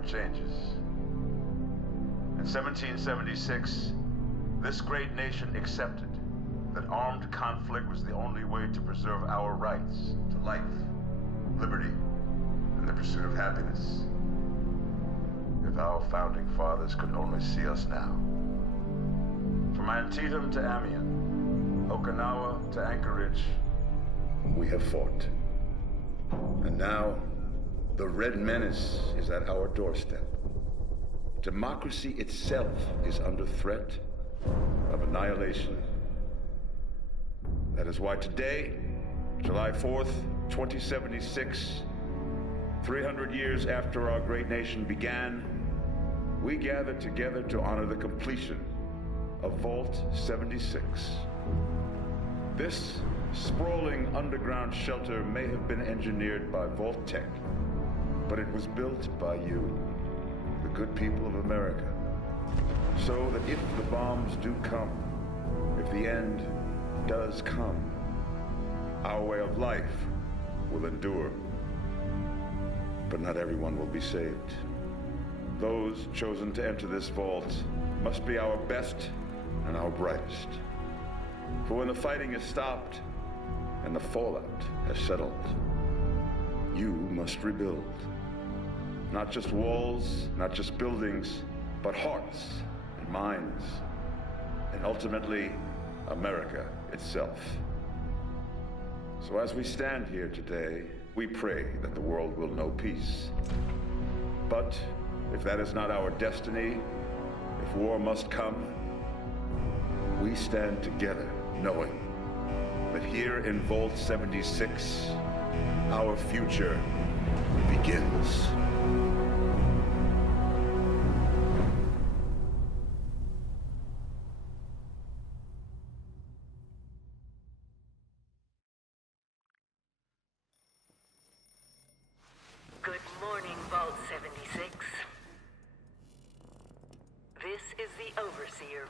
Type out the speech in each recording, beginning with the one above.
for changes. In 1776, this great nation accepted that armed conflict was the only way to preserve our rights to life, liberty, and the pursuit of happiness. If our founding fathers could only see us now. From Antietam to Amiens, Okinawa to Anchorage, we have fought. And now, the Red Menace is at our doorstep. Democracy itself is under threat of annihilation. That is why today, July 4th, 2076, 300 years after our great nation began, we gather together to honor the completion of Vault 76. This sprawling underground shelter may have been engineered by Vault-Tec, but it was built by you, the good people of America, so that if the bombs do come, if the end does come, our way of life will endure. But not everyone will be saved. Those chosen to enter this vault must be our best and our brightest. For when the fighting is stopped and the fallout has settled, you must rebuild. Not just walls, not just buildings, but hearts and minds, and ultimately, America itself. So as we stand here today, we pray that the world will know peace. But if that is not our destiny, if war must come, we stand together knowing that here in Vault 76, our future begins. Good morning, Vault 76. This is the Overseer.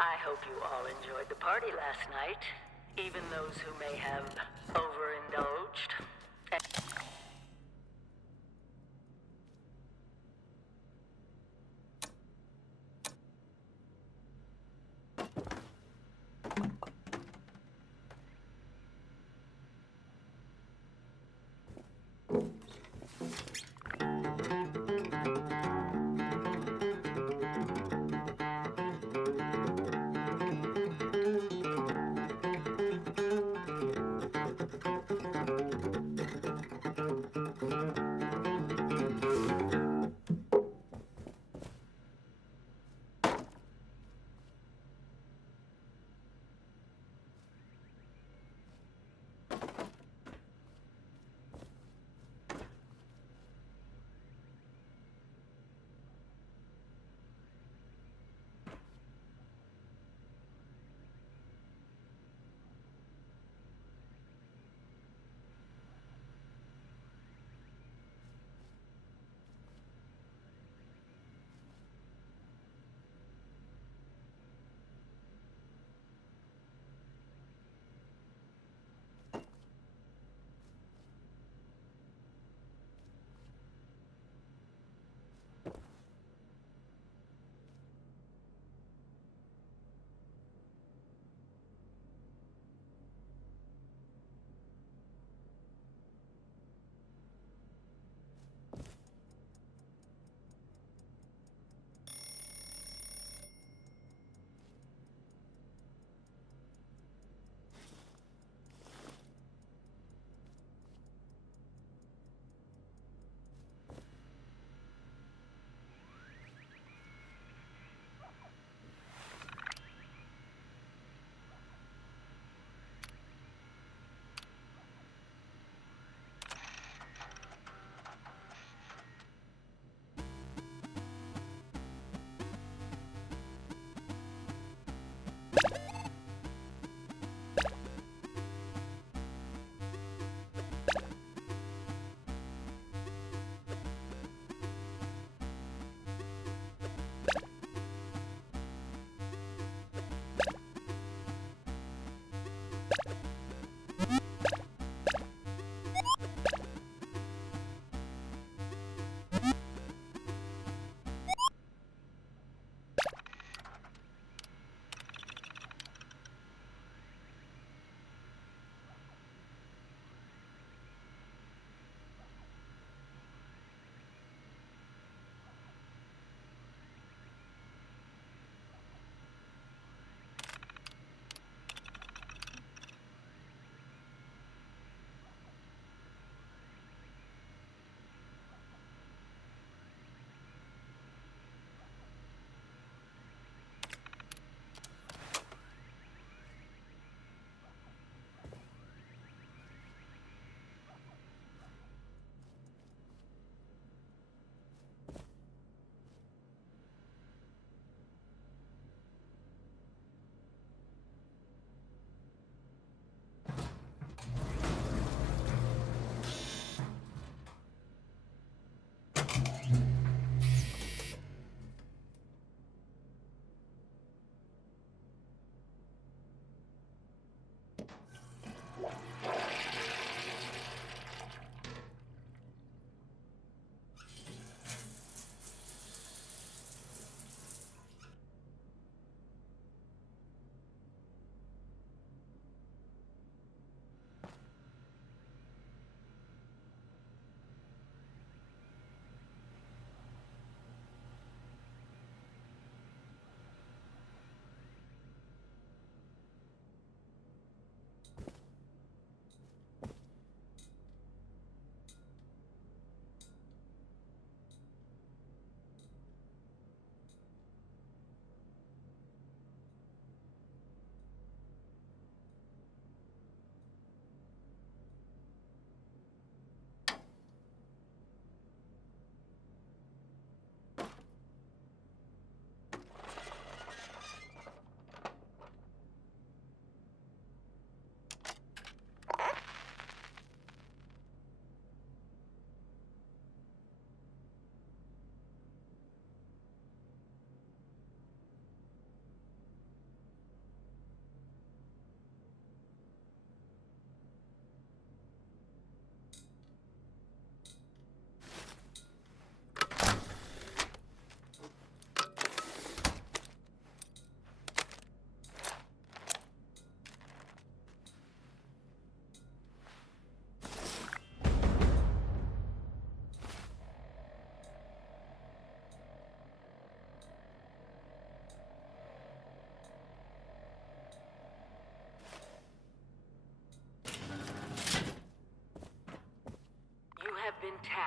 I hope you all enjoyed the party last night, even those who may have overindulged.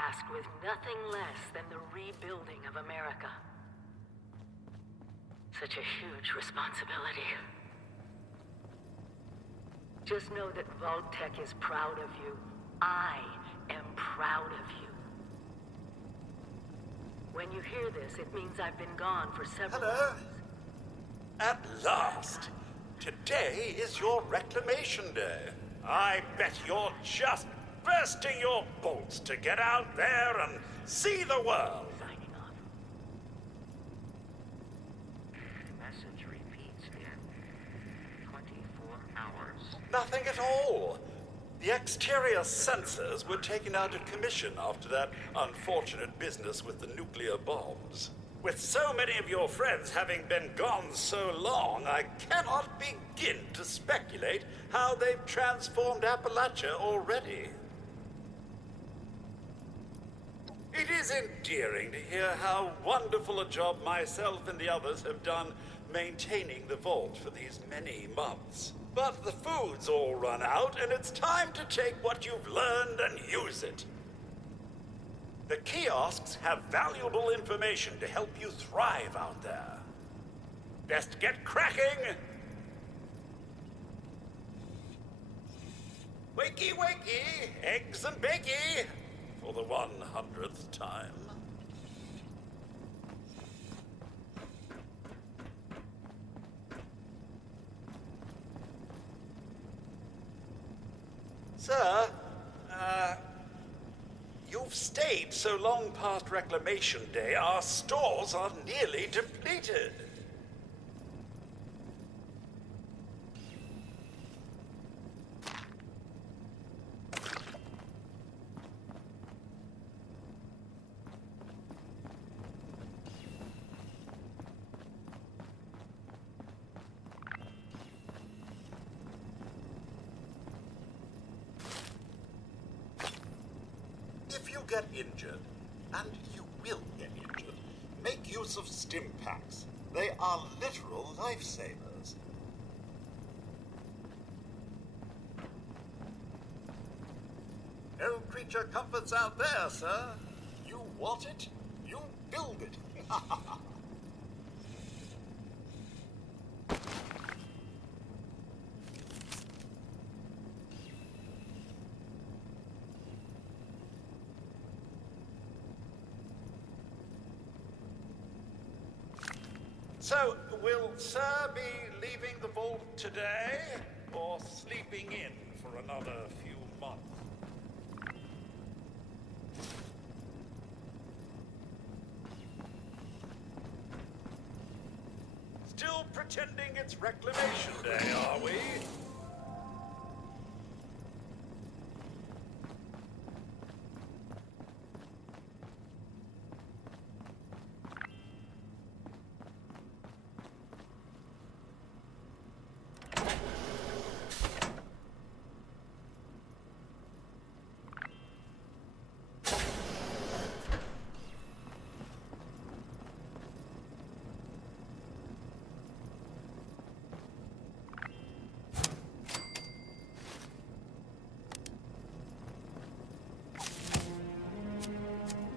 tasked with nothing less than the rebuilding of America. Such a huge responsibility. Just know that Vault-Tec is proud of you. I am proud of you. When you hear this, it means I've been gone for several months. At last! Today is your reclamation day. I bet you're just bursting your bolts to get out there and see the world. Signing off. Message repeats in 24 hours. Nothing at all. The exterior sensors were taken out of commission after that unfortunate business with the nuclear bombs. With so many of your friends having been gone so long, I cannot begin to speculate how they've transformed Appalachia already. It is endearing to hear how wonderful a job myself and the others have done maintaining the vault for these many months. But the food's all run out, and it's time to take what you've learned and use it. The kiosks have valuable information to help you thrive out there. Best get cracking! Wakey, wakey, eggs and bakey, for the 100th time. Sir, you've stayed so long past Reclamation Day, our stores are nearly depleted. If you get injured, and you will get injured, make use of stim packs. They are literal lifesavers. No creature comforts out there, sir. You want it, you build it. So, will Sir be leaving the vault today, or sleeping in for another few months? Still pretending it's Reclamation Day, are we?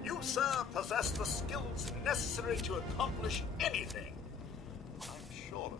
You, sir, possess the skills necessary to accomplish anything. I'm sure of it.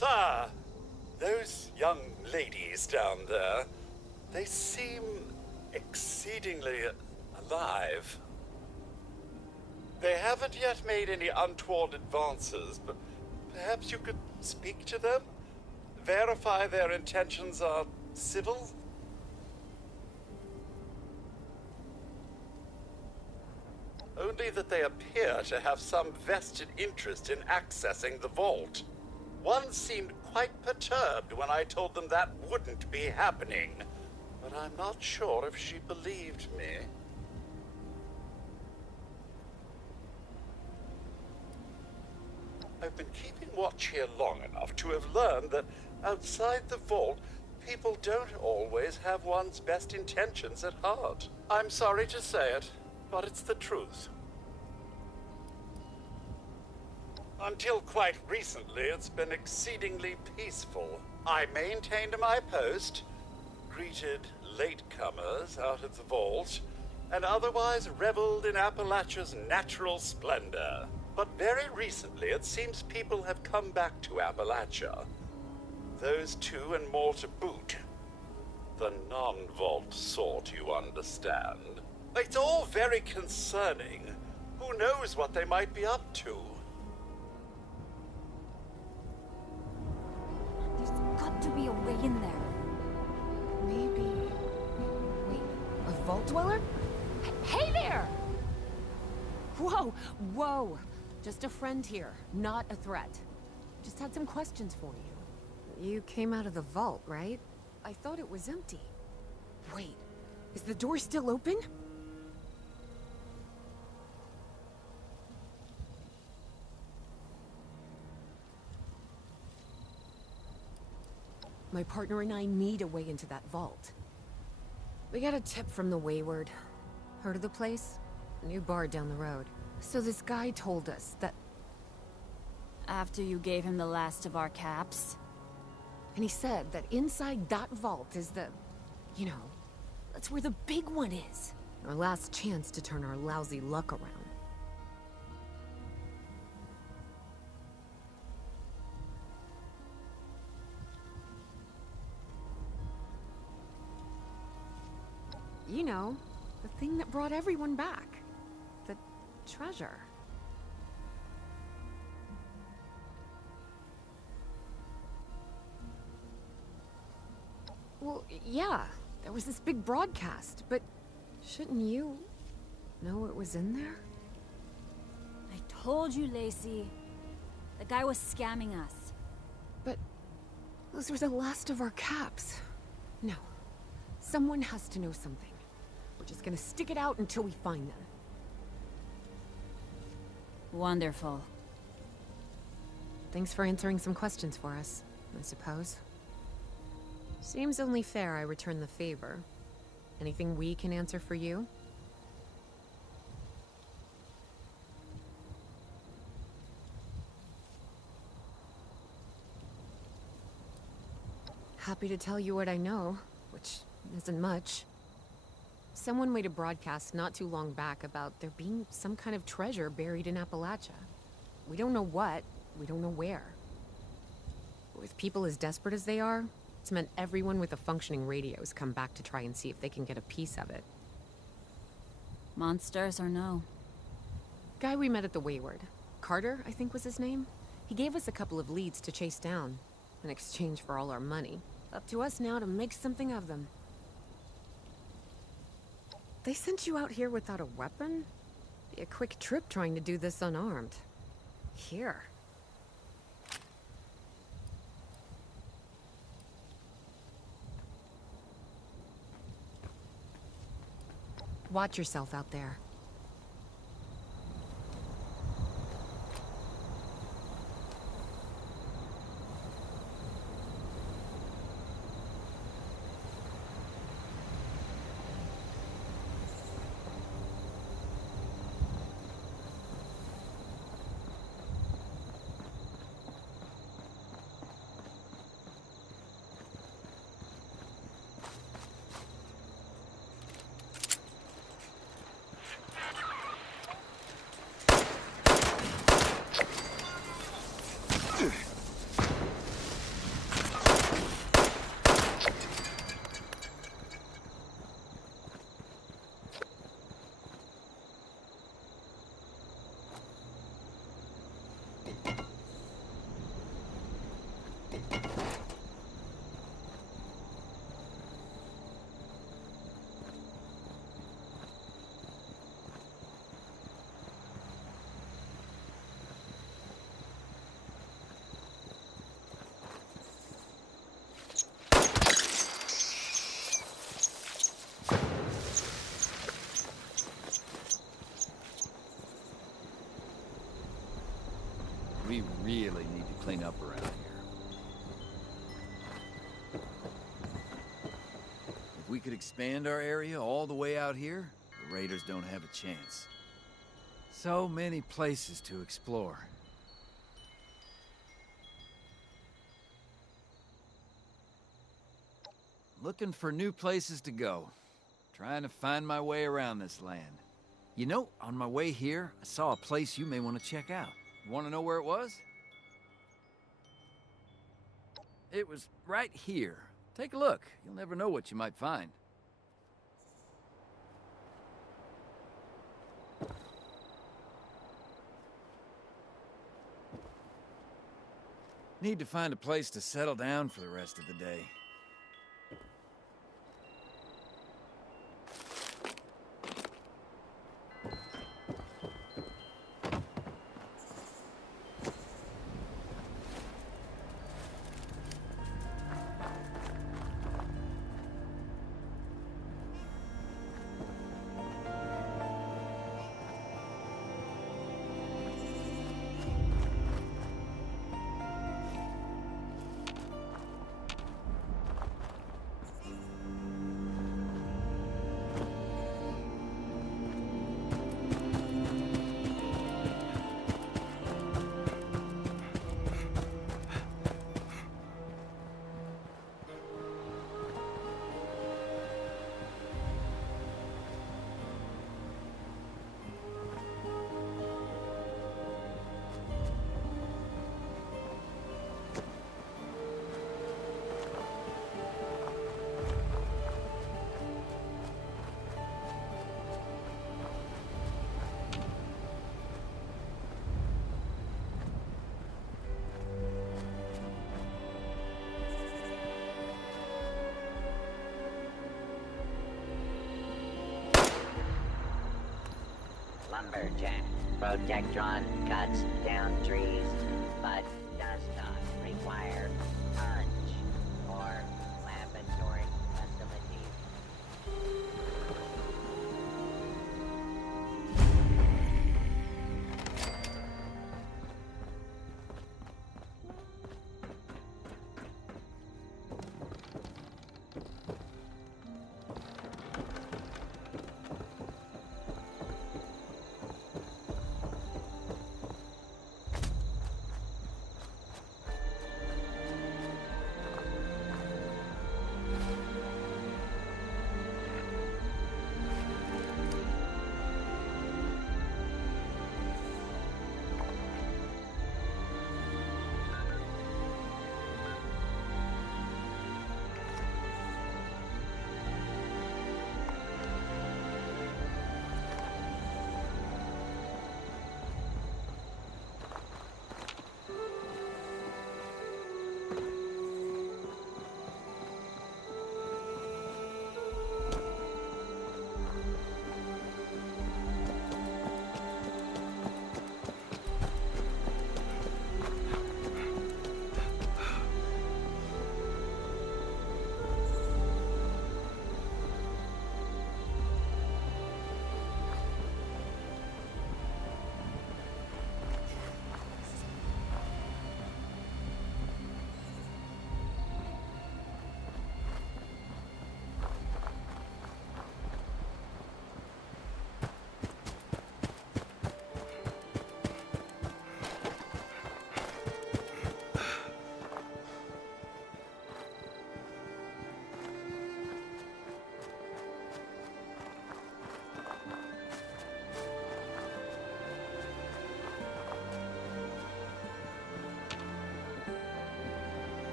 Sir, those young ladies down there, they seem exceedingly alive. They haven't yet made any untoward advances, but perhaps you could speak to them? Verify their intentions are civil? Only that they appear to have some vested interest in accessing the vault. One seemed quite perturbed when I told them that wouldn't be happening, but I'm not sure if she believed me. I've been keeping watch here long enough to have learned that outside the vault, people don't always have one's best intentions at heart. I'm sorry to say it, but it's the truth. Until quite recently, it's been exceedingly peaceful. I maintained my post, greeted latecomers out of the vault, and otherwise reveled in Appalachia's natural splendor. But very recently, it seems people have come back to Appalachia. Those two and more to boot. The non-vault sort, you understand. It's all very concerning. Who knows what they might be up to? There's got to be a way in there. Maybe... Wait, a vault dweller? Hey there! Whoa, whoa! Just a friend here, not a threat. Just had some questions for you. You came out of the vault, right? I thought it was empty. Wait, is the door still open? My partner and I need a way into that vault. We got a tip from the Wayward. Heard of the place? A new bar down the road. So this guy told us that... After you gave him the last of our caps? And he said that inside that vault is the... You know, that's where the big one is. Our last chance to turn our lousy luck around. You know, the thing that brought everyone back. The treasure. Well, yeah, there was this big broadcast, but shouldn't you know what was in there? I told you, Lacey. The guy was scamming us. But those were the last of our caps. No, someone has to know something. We're just gonna stick it out until we find them. Wonderful. Thanks for answering some questions for us, I suppose. Seems only fair I return the favor. Anything we can answer for you? Happy to tell you what I know, which isn't much. Someone made a broadcast not too long back about there being some kind of treasure buried in Appalachia. We don't know what, we don't know where. With people as desperate as they are, it's meant everyone with a functioning radio has come back to try and see if they can get a piece of it. Monsters or no? Guy we met at the Wayward. Carter, I think was his name. He gave us a couple of leads to chase down, in exchange for all our money. Up to us now to make something of them. They sent you out here without a weapon? Be a quick trip trying to do this unarmed. Here. Watch yourself out there. We really need to clean up around here. If we could expand our area all the way out here, the Raiders don't have a chance. So many places to explore. Looking for new places to go. Trying to find my way around this land. You know, on my way here, I saw a place you may want to check out. Want to know where it was? It was right here. Take a look. You'll never know what you might find. Need to find a place to settle down for the rest of the day. Lumberjack. Protectron cuts down trees, but does not require punch or laboratory facilities.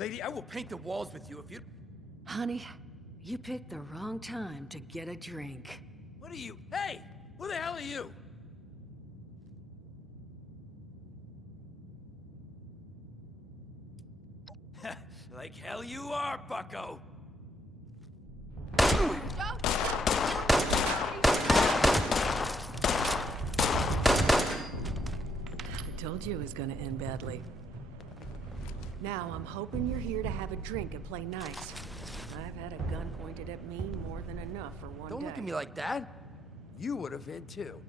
Lady, I will paint the walls with you if you... Honey, you picked the wrong time to get a drink. What are you... Hey! Who the hell are you? Like hell you are, bucko! I told you it was gonna end badly. Now, I'm hoping you're here to have a drink and play nice. I've had a gun pointed at me more than enough for one day. Don't look at me like that. You would have been too.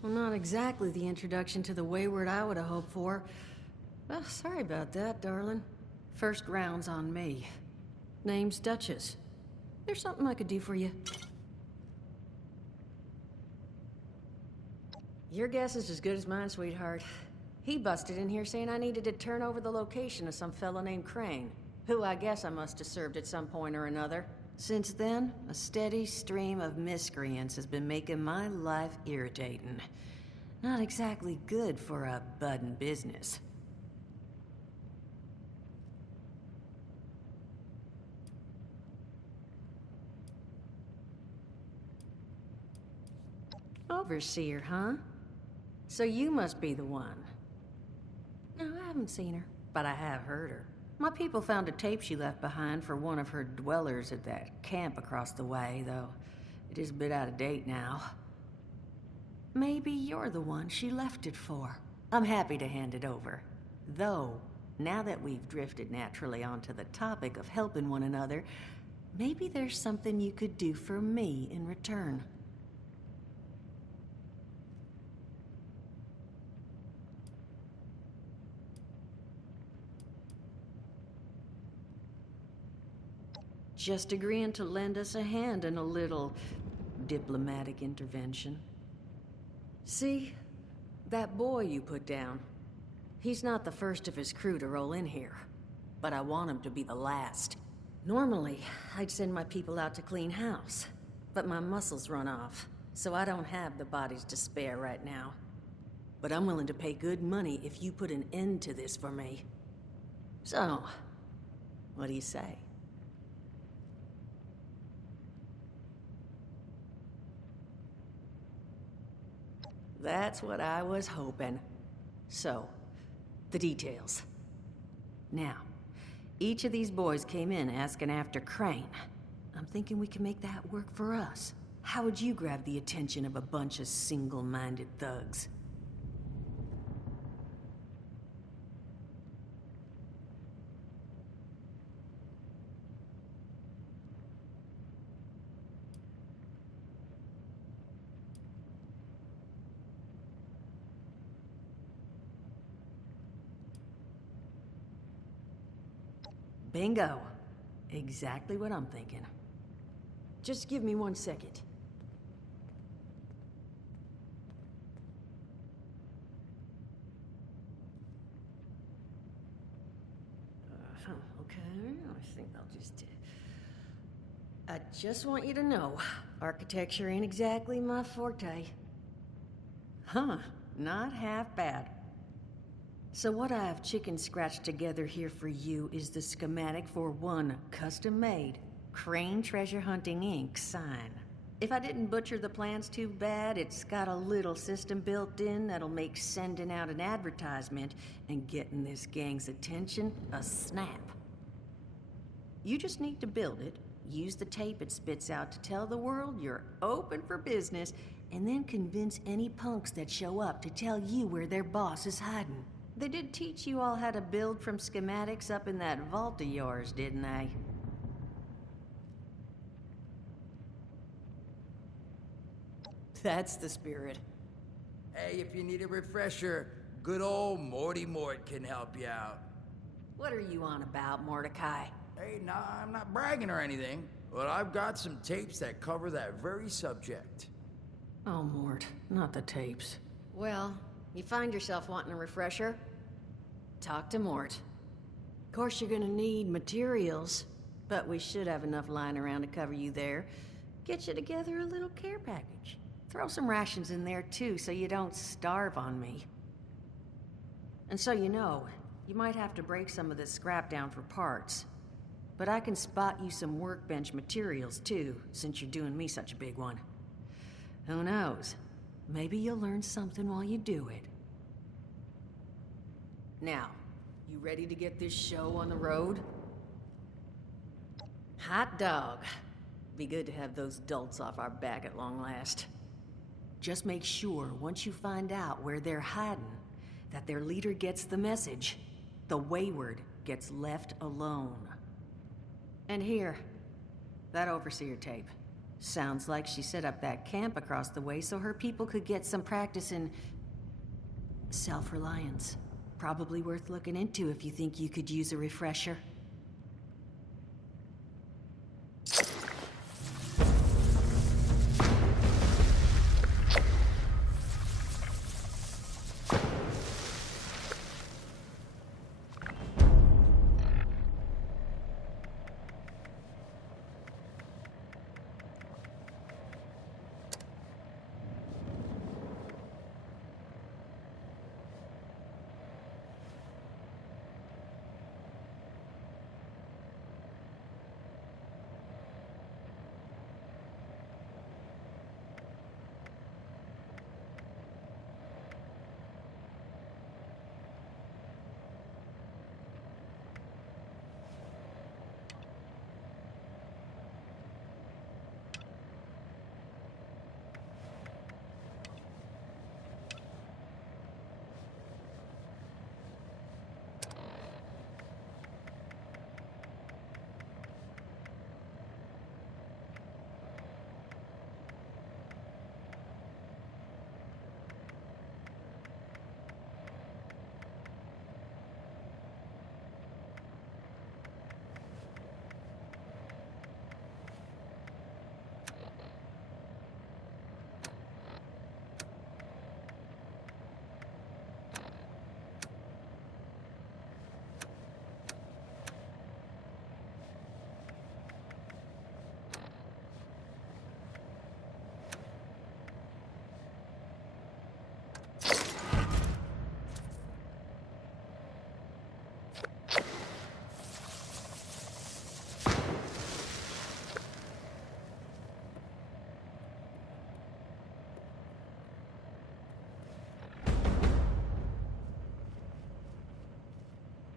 Well, not exactly the introduction to the Wayward I would have hoped for. Well, sorry about that, darling. First round's on me. Name's Duchess. There's something I could do for you. Your guess is as good as mine, sweetheart. He busted in here saying I needed to turn over the location of some fellow named Crane, who I guess I must have served at some point or another. Since then, a steady stream of miscreants has been making my life irritating. Not exactly good for a budding business. Overseer, huh? So you must be the one. No, I haven't seen her, but I have heard her. My people found a tape she left behind for one of her dwellers at that camp across the way, though it is a bit out of date now. Maybe you're the one she left it for. I'm happy to hand it over. Though, now that we've drifted naturally onto the topic of helping one another, maybe there's something you could do for me in return. Just agreeing to lend us a hand in a little diplomatic intervention. See, that boy you put down, he's not the first of his crew to roll in here, but I want him to be the last. Normally, I'd send my people out to clean house, but my muscles run off, so I don't have the bodies to spare right now. But I'm willing to pay good money if you put an end to this for me. So, what do you say? That's what I was hoping. So, the details. Now, each of these boys came in asking after Crane. I'm thinking we can make that work for us. How would you grab the attention of a bunch of single-minded thugs? Bingo. Exactly what I'm thinking. Just give me 1 second. Okay, I think I'll just... I just want you to know, architecture ain't exactly my forte. Huh, not half bad. So what I have chicken scratched together here for you is the schematic for one custom-made, Crane Treasure Hunting Inc. sign. If I didn't butcher the plans too bad, it's got a little system built in that'll make sending out an advertisement and getting this gang's attention a snap. You just need to build it, use the tape it spits out to tell the world you're open for business, and then convince any punks that show up to tell you where their boss is hiding. They did teach you all how to build from schematics up in that vault of yours, didn't they? That's the spirit. Hey, if you need a refresher, good old Morty Mort can help you out. What are you on about, Mordecai? Hey, nah, I'm not bragging or anything, but I've got some tapes that cover that very subject. Oh, Mort, not the tapes. Well, you find yourself wanting a refresher? Talk to Mort. Of course, you're gonna need materials, but we should have enough lying around to cover you there. Get you together a little care package. Throw some rations in there, too, so you don't starve on me. And so you know, you might have to break some of this scrap down for parts. But I can spot you some workbench materials, too, since you're doing me such a big one. Who knows? Maybe you'll learn something while you do it. Now, you ready to get this show on the road? Hot dog. Be good to have those dolts off our back at long last. Just make sure, once you find out where they're hiding, that their leader gets the message. The wayward gets left alone. And here, that overseer tape. Sounds like she set up that camp across the way so her people could get some practice in self-reliance. Probably worth looking into if you think you could use a refresher.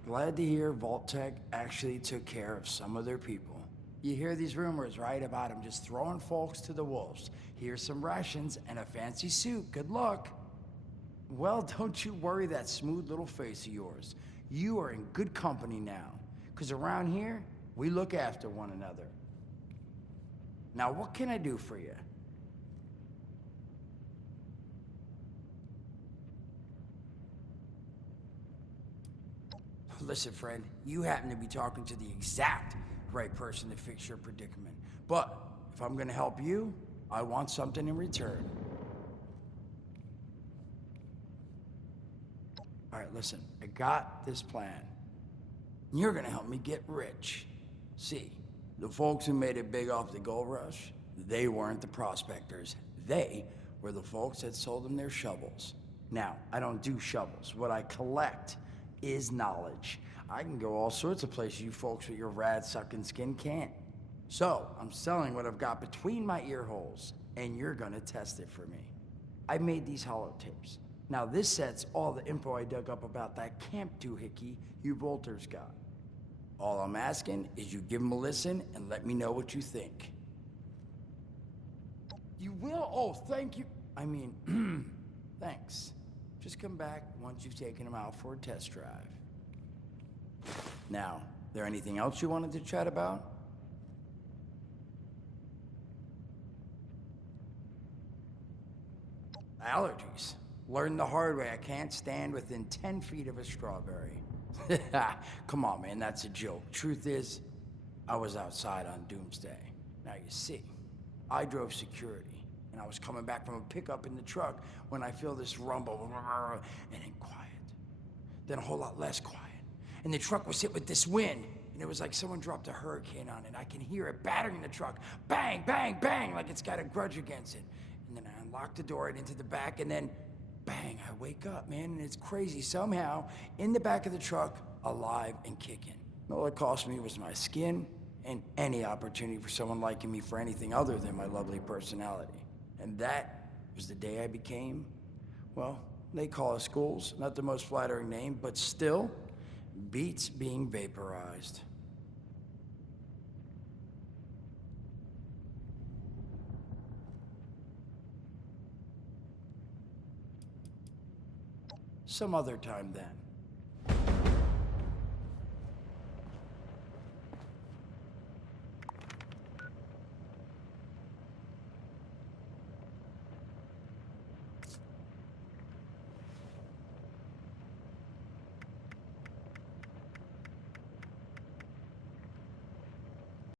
Glad to hear Vault-Tec actually took care of some of their people. You hear these rumors, right, about them just throwing folks to the wolves. Here's some rations and a fancy suit. Good luck. Well, don't you worry that smooth little face of yours. You are in good company now. Because around here, we look after one another. Now, what can I do for you? Listen, friend, you happen to be talking to the exact right person to fix your predicament. But if I'm gonna help you, I want something in return. All right, listen, I got this plan. You're gonna help me get rich. See, the folks who made it big off the gold rush, they weren't the prospectors. They were the folks that sold them their shovels. Now, I don't do shovels. What I collect is knowledge. I can go all sorts of places you folks with your rad-sucking skin can't. So, I'm selling what I've got between my ear holes, and you're gonna test it for me. I made these holotapes. Now this set's all the info I dug up about that camp doohickey you Volters got. All I'm asking is you give them a listen and let me know what you think. You will? Oh, thank you. I mean, thanks. Just come back once you've taken them out for a test drive. Now, there anything else you wanted to chat about? Allergies. Learned the hard way I can't stand within 10 feet of a strawberry. Come on, man, that's a joke. Truth is, I was outside on Doomsday. Now you see, I drove security, and I was coming back from a pickup in the truck when I feel this rumble, and then quiet. Then a whole lot less quiet. And the truck was hit with this wind, and it was like someone dropped a hurricane on it. I can hear it battering the truck. Bang, bang, bang, like it's got a grudge against it. And then I unlocked the door and into the back, and then bang, I wake up, man, and it's crazy. Somehow, in the back of the truck, alive and kicking. All it cost me was my skin and any opportunity for someone liking me for anything other than my lovely personality. And that was the day I became, well, they call us schools. Not the most flattering name, but still, beats being vaporized. Some other time then.